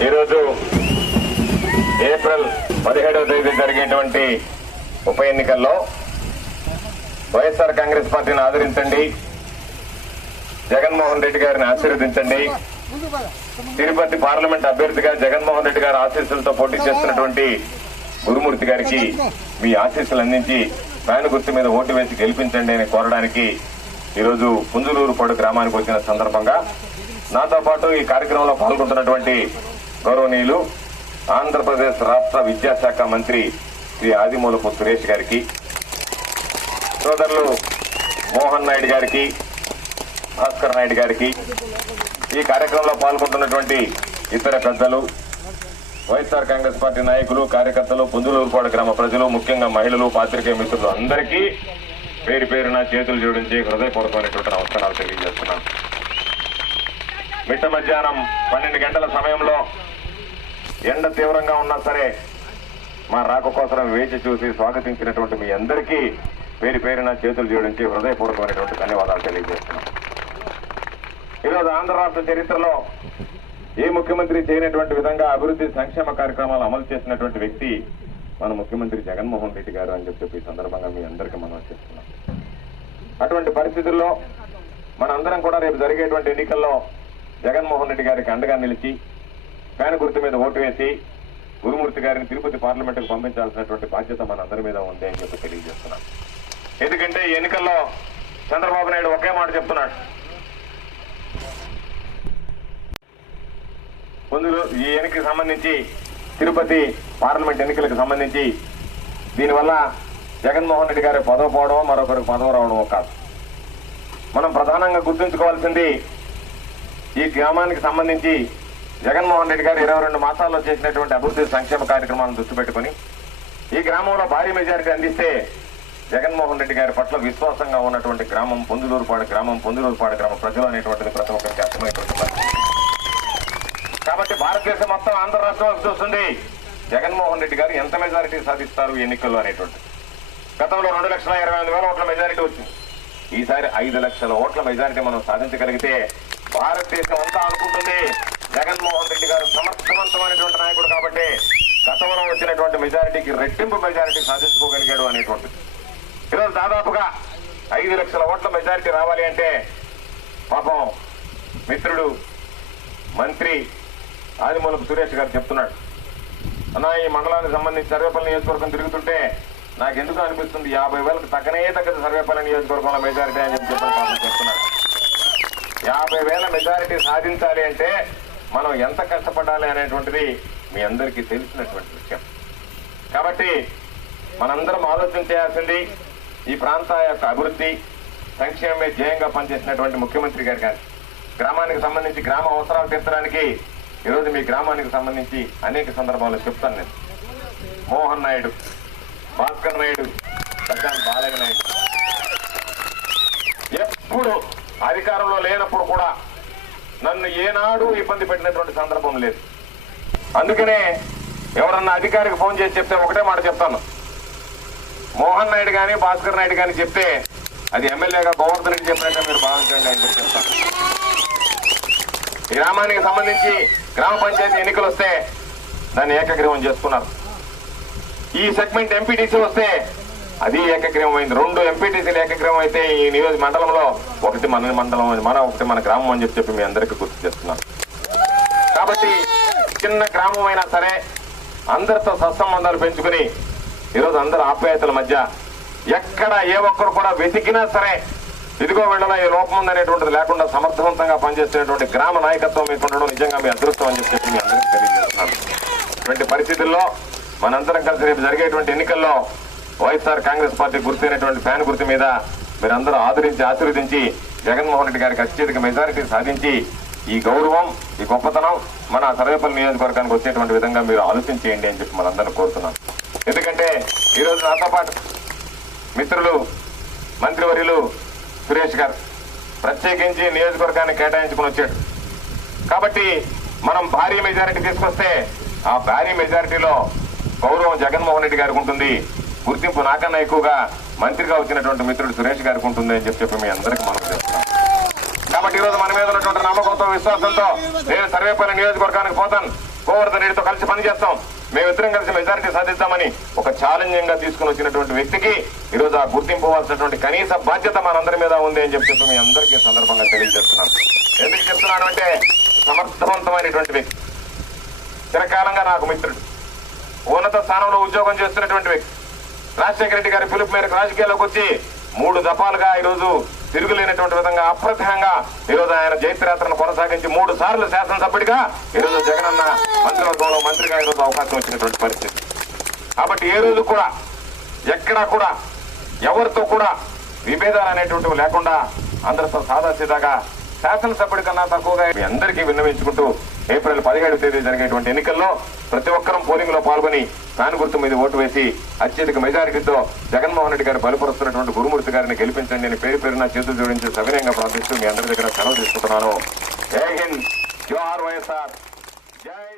ఈరోజు ఏప్రిల్ పదిహేడవ తేదీ జరిగేటువంటి ఉప ఎన్నికల్లో వైఎస్ఆర్ కాంగ్రెస్ పార్టీని ఆదరించండి. జగన్మోహన్ రెడ్డి గారిని ఆశీర్వదించండి. తిరుపతి పార్లమెంట్ అభ్యర్థిగా జగన్మోహన్ రెడ్డి గారి ఆశీస్సులతో పోటీ చేస్తున్నటువంటి గురుమూర్తి గారికి మీ ఆశీస్సులు అందించి ఫ్యాన్ గుర్తు మీద ఓటు వేసి గెలిపించండి అని కోరడానికి ఈరోజు పుంజులూరుపాడు గ్రామానికి వచ్చిన సందర్భంగా నాతో పాటు ఈ కార్యక్రమంలో పాల్గొంటున్నటువంటి గౌరవనీయులు ఆంధ్రప్రదేశ్ రాష్ట్ర విద్యాశాఖ మంత్రి శ్రీ ఆదిమూలపు సురేష్ గారికి సోదరులు మోహన్ నాయుడు గారికి భాస్కర్ నాయుడు గారికి ఈ కార్యక్రమంలో పాల్గొంటున్నటువంటి ఇతర పెద్దలు వైఎస్ఆర్ కాంగ్రెస్ పార్టీ నాయకులు కార్యకర్తలు పుంజులూరుపాడు గ్రామ ప్రజలు ముఖ్యంగా మహిళలు పాత్రికేయ మిత్రులు అందరికీ పేరు పేరున చేతులు జోడించి హృదయపూర్వకమైనటువంటి నమస్కారాలు తెలియజేస్తున్నాను. మిట్ట మధ్యాహ్నం పన్నెండు గంటల సమయంలో ఎండ తీవ్రంగా ఉన్నా సరే మా రాక కోసం వేచి చూసి స్వాగతించినటువంటి మీ అందరికీ పేరు పేరున చేతులు జోడించి హృదయపూర్వకమైనటువంటి ధన్యవాదాలు తెలియజేస్తున్నాం. ఈరోజు ఆంధ్ర రాష్ట్ర చరిత్రలో ఏ ముఖ్యమంత్రి చేయనటువంటి విధంగా అభివృద్ధి సంక్షేమ కార్యక్రమాలు అమలు చేసినటువంటి వ్యక్తి మన ముఖ్యమంత్రి జగన్మోహన్ రెడ్డి గారు అని చెప్పి ఈ సందర్భంగా మీ అందరికీ మనం చేస్తున్నాం. అటువంటి పరిస్థితుల్లో మనందరం కూడా రేపు జరిగేటువంటి ఎన్నికల్లో జగన్మోహన్ రెడ్డి గారికి అండగా నిలిచి ఫ్యాన్ గుర్తు మీద ఓటు వేసి గురుమూర్తి గారిని తిరుపతి పార్లమెంటుకు పంపించాల్సినటువంటి బాధ్యత మన అందరి మీద ఉంది అని చెప్పి తెలియజేస్తున్నాం. ఎందుకంటే ఎన్నికల్లో చంద్రబాబు నాయుడు ఒకే మాట చెప్తున్నాడు. ముందు ఈ ఎన్నికకి సంబంధించి తిరుపతి పార్లమెంట్ ఎన్నికలకు సంబంధించి దీనివల్ల జగన్మోహన్ రెడ్డి గారి పదవి పోవడం మరొకరికి పదవి రావడం కాదు. మనం ప్రధానంగా గుర్తుంచుకోవాల్సింది ఈ గ్రామానికి సంబంధించి జగన్మోహన్ రెడ్డి గారు ఇరవై రెండు మాసాల్లో చేసినటువంటి అభివృద్ధి సంక్షేమ కార్యక్రమాలను దృష్టి పెట్టుకుని ఈ గ్రామంలో భారీ మెజారిటీ అందిస్తే జగన్మోహన్ రెడ్డి గారి పట్ల విశ్వాసంగా ఉన్నటువంటి గ్రామం పొందులూరుపాడు గ్రామం పొందులూరుపాడు గ్రామ ప్రజలు అనేటువంటిది ప్రతి ఒక్కరికి అర్థమైనటువంటి కాబట్టి భారతదేశం మొత్తం ఆంధ్ర రాష్ట్రం చూస్తుంది. జగన్మోహన్ రెడ్డి గారు ఎంత మెజారిటీ సాధిస్తారు ఎన్నికల్లో అనేటువంటి గతంలో రెండు లక్షల ఇరవై ఐదు వేల ఓట్ల మెజారిటీ వచ్చింది. ఈసారి ఐదు లక్షల ఓట్ల మెజారిటీ మనం సాధించగలిగితే భారతదేశం అంతా అనుకుంటుంది జగన్మోహన్ రెడ్డి గారు సమర్థవంతమైనటువంటి నాయకుడు కాబట్టి గతంలో వచ్చినటువంటి మెజారిటీకి రెట్టింపు మెజారిటీ సాధించుకోగలిగాడు అనేటువంటిది. ఈరోజు దాదాపుగా ఐదు లక్షల ఓట్ల మెజారిటీ రావాలి అంటే పాపం మిత్రుడు మంత్రి ఆదిమూలపు సురేష్ గారు చెప్తున్నాడు. అన్న ఈ మండలానికి సంబంధించి సర్వేపల్లి నియోజకవర్గం తిరుగుతుంటే నాకు ఎందుకు అనిపిస్తుంది యాభై వేలకు తగ్గనే తగ్గదు సర్వేపల్లి నియోజకవర్గంలో మెజారిటీ అని చెప్పి చెప్తున్నాడు యాభై వేల మెజారిటీ సాధించాలి అంటే మనం ఎంత కష్టపడాలి అనేటువంటిది మీ అందరికీ తెలిసినటువంటి విషయం. కాబట్టి మనందరం ఆలోచన చేయాల్సింది ఈ ప్రాంత యొక్క అభివృద్ధి సంక్షేమమే ధ్యేయంగా పనిచేసినటువంటి ముఖ్యమంత్రి గారు కానీ గ్రామానికి సంబంధించి గ్రామ అవసరాలు తీర్చడానికి ఈరోజు మీ గ్రామానికి సంబంధించి అనేక సందర్భాల్లో చెప్తాను నేను. మోహన్ నాయుడు భాస్కర్ నాయుడు ప్రశాంత్ బాలయ్య నాయుడు. ఎప్పుడు అధికారంలో లేనప్పుడు కూడా నన్ను ఏనాడు ఇబ్బంది పెట్టినటువంటి సందర్భం లేదు. అందుకనే ఎవరన్నా అధికారికి ఫోన్ చేసి చెప్తే ఒకటే మాట చెప్తాను. మోహన్ నాయుడు కానీ భాస్కర్ నాయుడు కానీ చెప్తే అది ఎమ్మెల్యేగా గోవర్ధన్ రెడ్డి చెప్పినట్టు మీరు భావించండి అని చెప్తాను. ఈ గ్రామానికి సంబంధించి గ్రామ పంచాయతీ ఎన్నికలు వస్తే దాన్ని ఏకగ్రీవం చేసుకున్నారు. ఈ సెగ్మెంట్ ఎంపీటీసీ వస్తే అది ఏకగ్రీవం అయింది రెండు ఎంపీటీసీలు ఏకగ్రీవం అయితే ఈ నియోజక మండలంలో ఒకటి మన మండలం మన ఒకటి మన గ్రామం అని చెప్పి చెప్పి మీ అందరికీ గుర్తు చేస్తున్నాను. కాబట్టి చిన్న గ్రామం అయినా సరే అందరితో సత్సంబంధాలు పెంచుకుని ఈరోజు అందరు ఆప్యాయతల మధ్య ఎక్కడ ఏ ఒక్కరు కూడా వెతికినా సరే ఇదిగో వీళ్ళలో ఈ లోపం ఉందనేటువంటిది లేకుండా సమర్థవంతంగా పనిచేస్తున్నటువంటి గ్రామ నాయకత్వం మీకు ఉండడం నిజంగా మీ అదృష్టం అని చెప్పేసి మీ అందరికీ తెలియజేస్తున్నాను. ఇటువంటి పరిస్థితుల్లో మనందరం కలిసి రేపు జరిగేటువంటి ఎన్నికల్లో వైఎస్ఆర్ కాంగ్రెస్ పార్టీ గుర్తైనటువంటి ఫ్యాన్ గుర్తు మీద మీరందరూ ఆదరించి ఆశీర్వదించి జగన్మోహన్ రెడ్డి గారికి అత్యధిక మెజారిటీ సాధించి ఈ గౌరవం ఈ గొప్పతనం మన సర్వేపల్లి నియోజకవర్గానికి వచ్చేటువంటి విధంగా మీరు ఆలోచించేయండి అని చెప్పి మనందరం కోరుతున్నాను. ఎందుకంటే ఈరోజు నాతో పాటు మిత్రులు మంత్రివర్యులు సురేష్ గారు ప్రత్యేకించి నియోజకవర్గాన్ని కేటాయించుకుని వచ్చాడు కాబట్టి మనం భారీ మెజారిటీ తీసుకొస్తే ఆ భారీ మెజారిటీలో గౌరవం జగన్మోహన్ రెడ్డి గారికి ఉంటుంది. గుర్తింపు నాకన్నా ఎక్కువగా మంత్రిగా వచ్చినటువంటి మిత్రుడు సురేష్ గారికి ఉంటుంది అని చెప్పి చెప్పి మీ అందరికీ మనం కాబట్టి ఈ రోజు మన మీద ఉన్నటువంటి నమ్మకంతో విశ్వాసంతో నేను సర్వేపల్లి నియోజకవర్గానికి పోతాను. గోవర్ధన్ రెడ్డితో కలిసి పనిచేస్తాం. మేమిద్దరం కలిసి మెజారిటీ సాధిస్తామని ఒక ఛాలెంజింగ్గా తీసుకుని వచ్చినటువంటి వ్యక్తికి ఈరోజు ఆ గుర్తింపు ఇవ్వాల్సినటువంటి కనీస బాధ్యత మనందరి మీద ఉంది అని చెప్పి మీ అందరికీ సందర్భంగా తెలియజేస్తున్నాను. ఎందుకు చెప్తున్నాను అంటే సమర్థవంతమైనటువంటి వ్యక్తి. చిరకాలంగా నాకు మిత్రుడు. ఉన్నత స్థానంలో ఉద్యోగం చేస్తున్నటువంటి వ్యక్తి. రాజశేఖర రెడ్డి గారి పిలుపు మేరకు రాజకీయాల్లోకి వచ్చి మూడు దఫాలుగా ఈరోజు తిరుగులేనటువంటి విధంగా అప్రతిహంగా ఈరోజు ఆయన జైత్రయాత్రను కొనసాగించి మూడు సార్లు శాసనసభ్యుడిగా ఈ జగనన్న మంత్రివర్గంలో మంత్రిగా ఈరోజు అవకాశం వచ్చినటువంటి పరిస్థితి. కాబట్టి ఏ రోజు కూడా ఎక్కడా కూడా ఎవరితో కూడా విభేదాలు అనేటువంటివి లేకుండా అందరితో సాదాసీదాగా శాసనసభ్యుడి కన్నా తక్కువగా మీ అందరికీ విన్నవించుకుంటూ ఏప్రిల్ పదిహేడు తేదీ జరిగేటువంటి ఎన్నికల్లో ప్రతి ఒక్కరూ పోలింగ్లో పాల్గొని ఫ్యాన్ గుర్తు మీద ఓటు వేసి అత్యధిక మెజారిటీతో జగన్మోహన్ రెడ్డి గారు బలపరుస్తున్నటువంటి గురుమూర్తి గారిని గెలిపించండి అని పేరు పేరున చేతులు జోడించి సవినయంగా ప్రార్థిస్తూ మీ అందరి దగ్గర సెలవు తీసుకుంటున్నాను. జై హింద్. జోహార్ వైఎస్ఆర్. జై